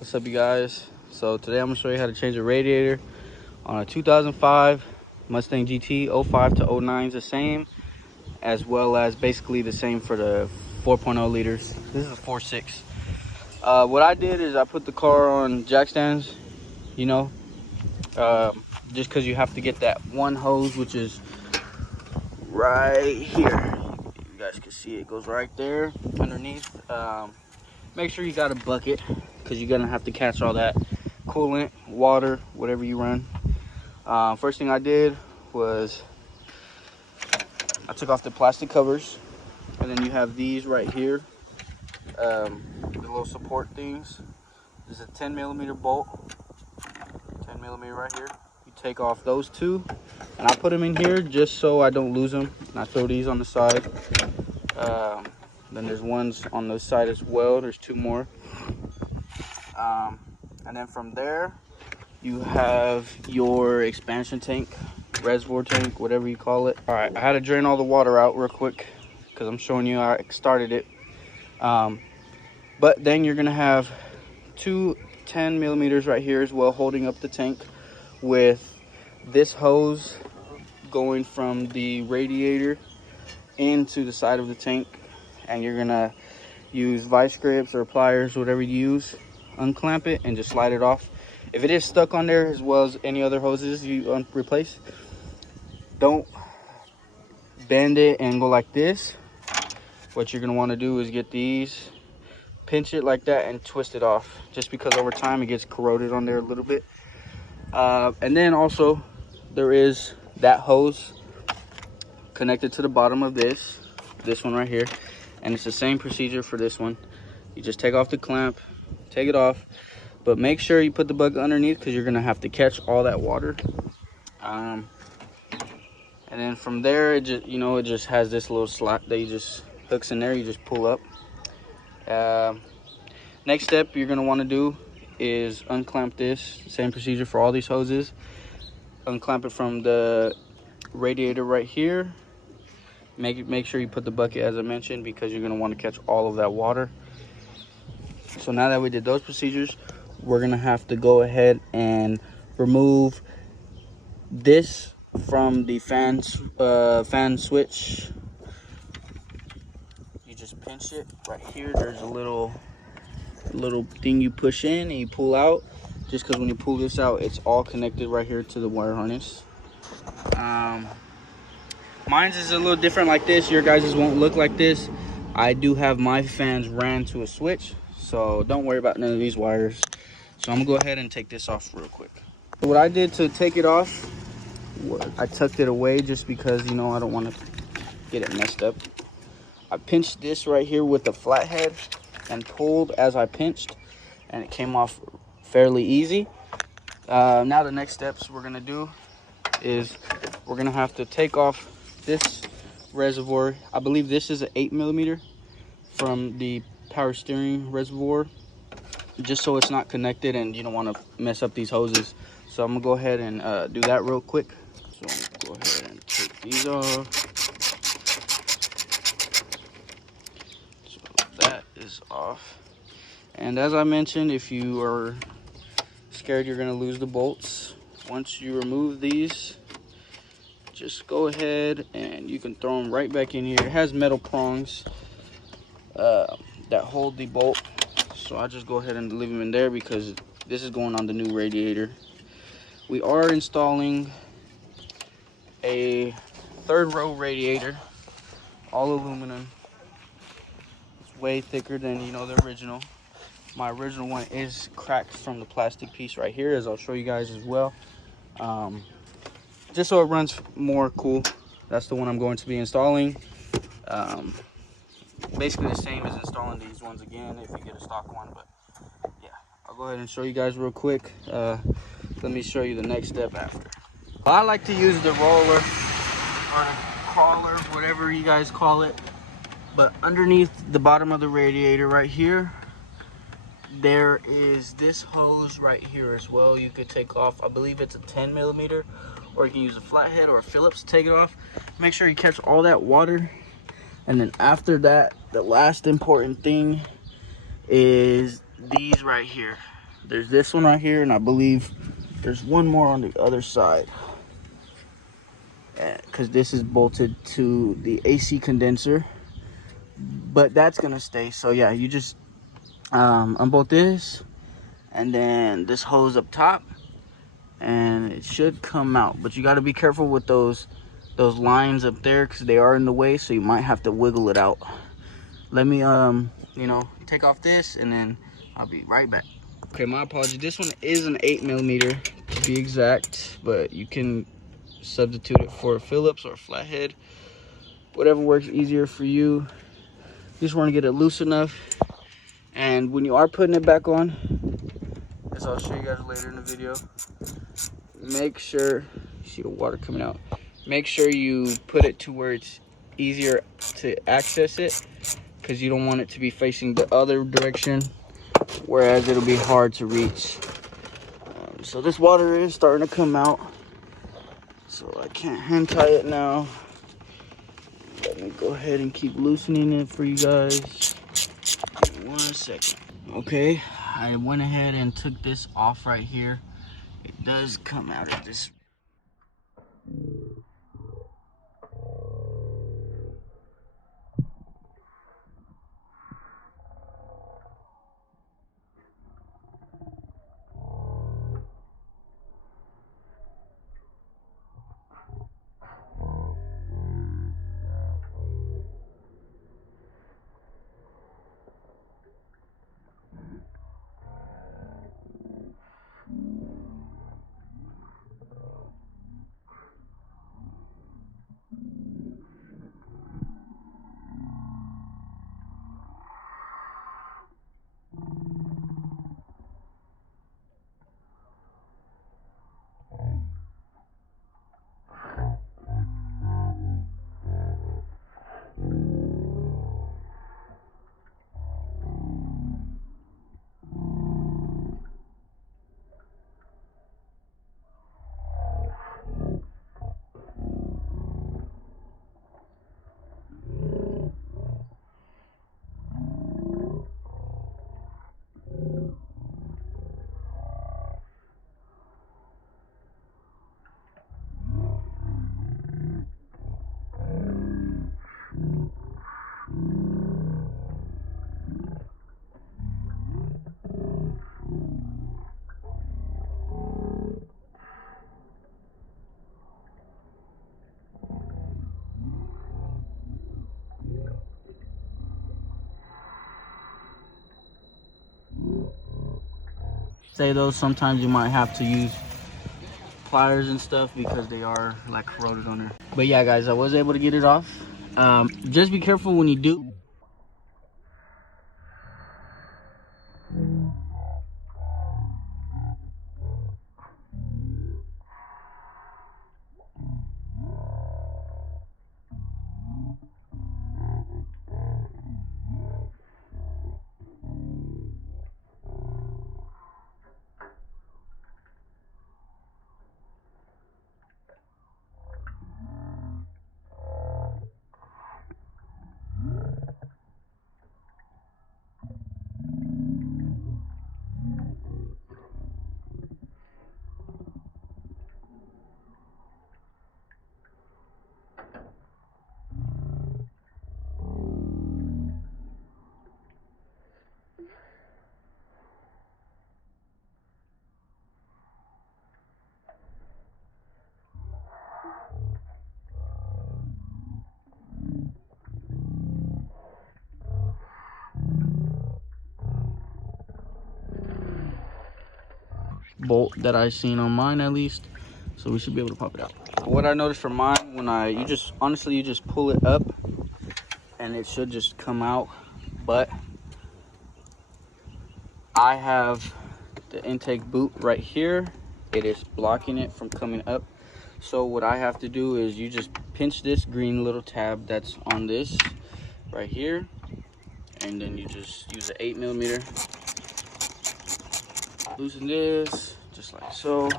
What's up, you guys? So today I'm gonna show you how to change a radiator on a 2005 Mustang GT. 05 to 09 is the same, as well as basically the same for the 4.0 liters. This is a 4.6. What I did is I put the car on jack stands, you know, just because you have to get that one hose, which is right here. You guys can see it goes right there underneath. Make sure you got a bucket, because you're gonna have to catch all that coolant, water, whatever you run. First thing I did was I took off the plastic covers, and then you have these right here, the little support things. This is a 10mm bolt, 10mm right here. You take off those two, and I put them in here just so I don't lose them. And I throw these on the side. Then there's ones on the side as well. There's two more. And then from there, you have your expansion tank, reservoir tank, whatever you call it. All right, I had to drain all the water out real quick because I'm showing you how I started it. But then you're gonna have two 10mm right here as well, holding up the tank, with this hose going from the radiator into the side of the tank. And you're gonna use vice grips or pliers, whatever you use, unclamp it and just slide it off. If it is stuck on there, as well as any other hoses you replace, don't bend it and go like this. What you're gonna want to do is get these, pinch it like that, and twist it off, just because over time it gets corroded on there a little bit. And then also there is that hose connected to the bottom of this one right here, and it's the same procedure for this one. You just take off the clamp, take it off, but make sure you put the bucket underneath, because you're gonna have to catch all that water. And then from there, it just has this little slot that you just hooks in there. You just pull up. Next step you're gonna want to do is unclamp this. Same procedure for all these hoses. Unclamp it from the radiator right here. Make sure you put the bucket, as I mentioned, because you're going to want to catch all of that water. So now that we did those procedures, we're going to have to go ahead and remove this from the fan switch. You just pinch it right here. There's a little thing you push in and you pull out, just because when you pull this out, it's all connected right here to the wire harness. Mine's is a little different like this. Your guys' won't look like this. I do have my fans ran to a switch, so don't worry about none of these wires. So I'm gonna go ahead and take this off real quick. What I did to take it off, I tucked it away just because, I don't want to get it messed up. I pinched this right here with the flathead and pulled as I pinched, and it came off fairly easy. Now the next steps we're gonna do is we're gonna have to take off this reservoir. I believe this is an 8mm from the power steering reservoir, just so it's not connected and you don't want to mess up these hoses. So I'm gonna go ahead and do that real quick. So I'm gonna go ahead and take these off. So that is off. And as I mentioned, if you are scared you're gonna lose the bolts, once you remove these, just go ahead and you can throw them right back in here. It has metal prongs that hold the bolt, so I just go ahead and leave them in there because this is going on the new radiator. We are installing a third row radiator, all aluminum. It's way thicker than the original. My original one is cracked from the plastic piece right here, as I'll show you guys as well. Just so it runs more cool. That's the one I'm going to be installing. Basically the same as installing these ones again if you get a stock one, but yeah, I'll go ahead and show you guys real quick. Let me show you the next step after. I like to use the roller or the crawler, whatever you guys call it, but underneath the bottom of the radiator right here, there is this hose right here as well. You could take off, I believe it's a 10mm, or you can use a flathead or a Phillips to take it off. Make sure you catch all that water. And then after that, the last important thing is these right here. There's this one right here, and I believe there's one more on the other side, because this is bolted to the AC condenser, but that's gonna stay. So yeah, you just unbolt this, and then this hose up top, and it should come out. But you got to be careful with those lines up there, because they are in the way, so you might have to wiggle it out. Let me you know, take off this, and then I'll be right back. Okay, my apologies. This one is an 8mm to be exact, but you can substitute it for a Phillips or a flathead, whatever works easier for you. Just want to get it loose enough. And when you are putting it back on, as I'll show you guys later in the video, make sure, you see the water coming out, make sure you put it to where it's easier to access it, because you don't want it to be facing the other direction, whereas it'll be hard to reach. So this water is starting to come out, so I can't hand tie it now. Let me go ahead and keep loosening it for you guys. Give me 1 second. Okay, I went ahead and took this off right here. It does come out of this. Say though, sometimes you might have to use pliers and stuff because they are like corroded on there. But yeah, guys, I was able to get it off. Just be careful when you do. Bolt that I seen on mine, at least, so we should be able to pop it out. What I noticed for mine, when you just pull it up and it should just come out, but I have the intake boot right here. It is blocking it from coming up. So what I have to do is you just pinch this green little tab that's on this right here, and then you just use an 8mm, loosen this just like so,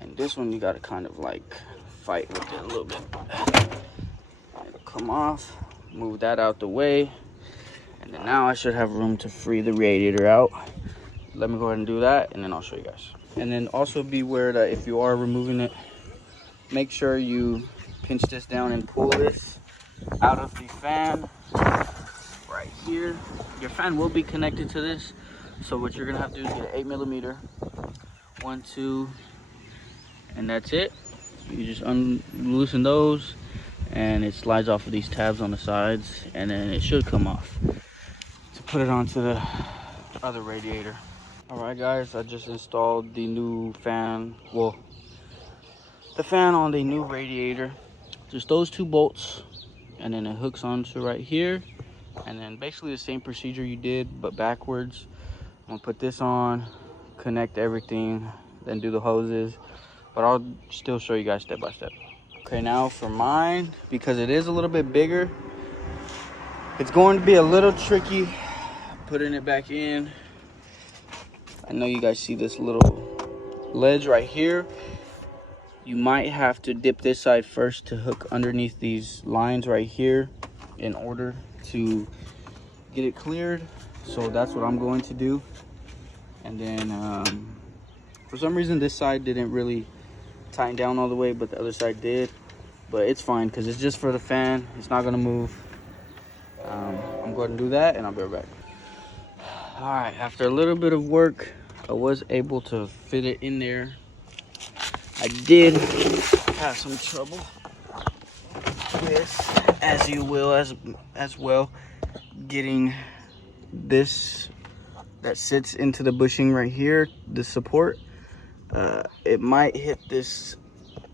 and this one you got to kind of like fight with it a little bit. It'll come off. Move that out the way, and then now I should have room to free the radiator out. let me go ahead and do that, and then I'll show you guys. And then also be aware that if you are removing it, make sure you pinch this down and pull this out of the fan right here. Your fan will be connected to this, so what you're gonna have to do is get an 8mm, 1, 2, and that's it. You just loosen those, and it slides off of these tabs on the sides, and then it should come off to put it onto the other radiator. All right, guys, I just installed the new fan. Well, the fan on the new radiator. Just those 2 bolts, and then it hooks onto right here, and then basically the same procedure you did but backwards. I'm gonna put this on, connect everything, then do the hoses, but I'll still show you guys step by step. Okay, now for mine, because it is a little bit bigger, it's going to be a little tricky putting it back in. I know you guys see this little ledge right here. You might have to dip this side first to hook underneath these lines right here in order to get it cleared. So that's what I'm going to do. And then for some reason this side didn't really tighten down all the way, but the other side did. But it's fine because it's just for the fan. It's not gonna move. I'm going to do that and I'll be right back. All right, after a little bit of work, I was able to fit it in there. I did have some trouble with, as you will as well, getting this that sits into the bushing right here, the support. It might hit this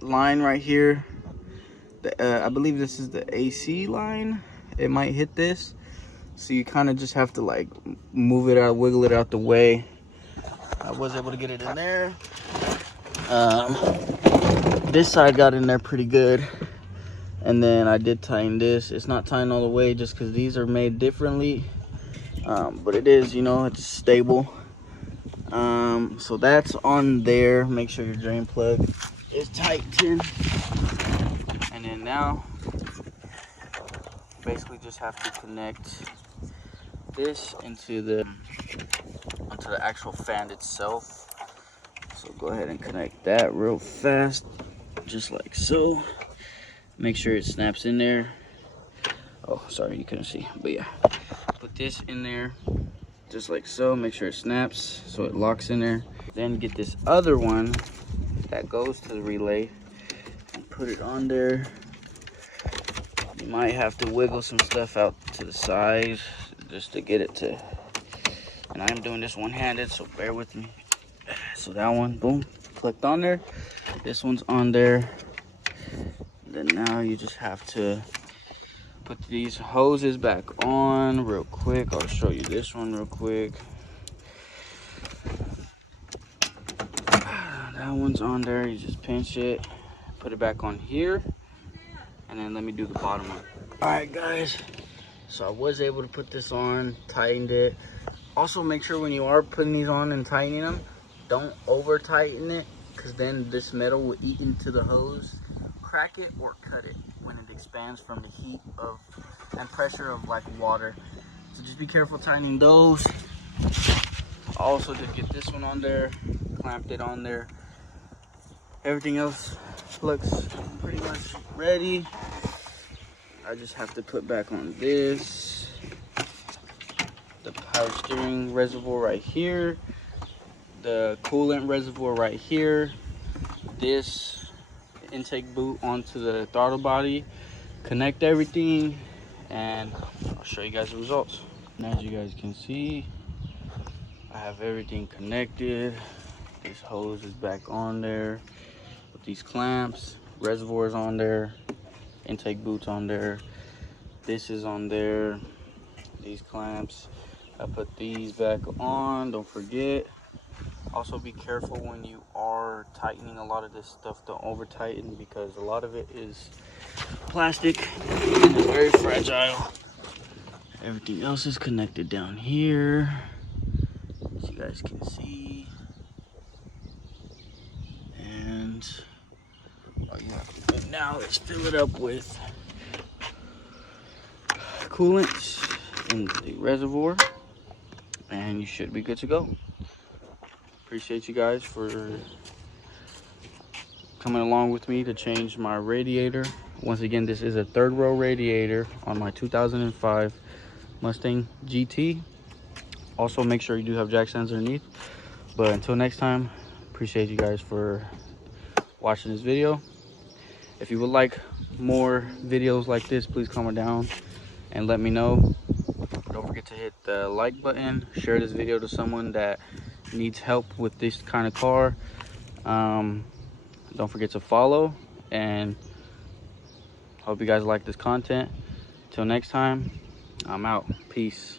line right here. I believe this is the AC line. It might hit this, so you kind of just have to like move it out, wiggle it out the way. I was able to get it in there. This side got in there pretty good, and then I did tighten this. It's not tightened all the way just because these are made differently, but it is, you know, it's stable. So that's on there. Make sure your drain plug is tightened, and then now basically just have to connect this onto the actual fan itself. So go ahead and connect that real fast, just like so. Make sure it snaps in there. Oh, sorry, you couldn't see, but yeah. Put this in there, just like so. Make sure it snaps so it locks in there. Then get this other one that goes to the relay and put it on there. You might have to wiggle some stuff out to the sides just to get it to, and I'm doing this one-handed, so bear with me. So that one, boom, clicked on there. This one's on there. Then now you just have to put these hoses back on real quick. I'll show you this one real quick. That one's on there. You just pinch it, put it back on here, and then let me do the bottom one. All right, guys. So I was able to put this on, tightened it. Also, make sure when you are putting these on and tightening them, don't over tighten it, because then this metal will eat into the hose, crack it or cut it when it expands from the heat of and pressure of like water. So just be careful tightening those. Also just get this one on there, clamped it on there. Everything else looks pretty much ready. I just have to put back on this, the power steering reservoir right here, the coolant reservoir right here, this intake boot onto the throttle body, connect everything, and I'll show you guys the results. And as you guys can see, I have everything connected. This hose is back on there with these clamps, reservoirs on there, intake boots on there, this is on there, these clamps. I put these back on, don't forget. Also be careful when you are tightening a lot of this stuff. Don't over tighten, because a lot of it is plastic and it's very fragile. Everything else is connected down here, as you guys can see. And all you have to do now is fill it up with coolant in the reservoir, and you should be good to go. Appreciate you guys for coming along with me to change my radiator. Once again, this is a 3rd row radiator on my 2005 Mustang GT. Also, make sure you do have jack stands underneath. But until next time, appreciate you guys for watching this video. If you would like more videos like this, please comment down and let me know. Don't forget to hit the like button, share this video to someone that needs help with this kind of car. Don't forget to follow, and hope you guys like this content. Till next time, I'm out. Peace.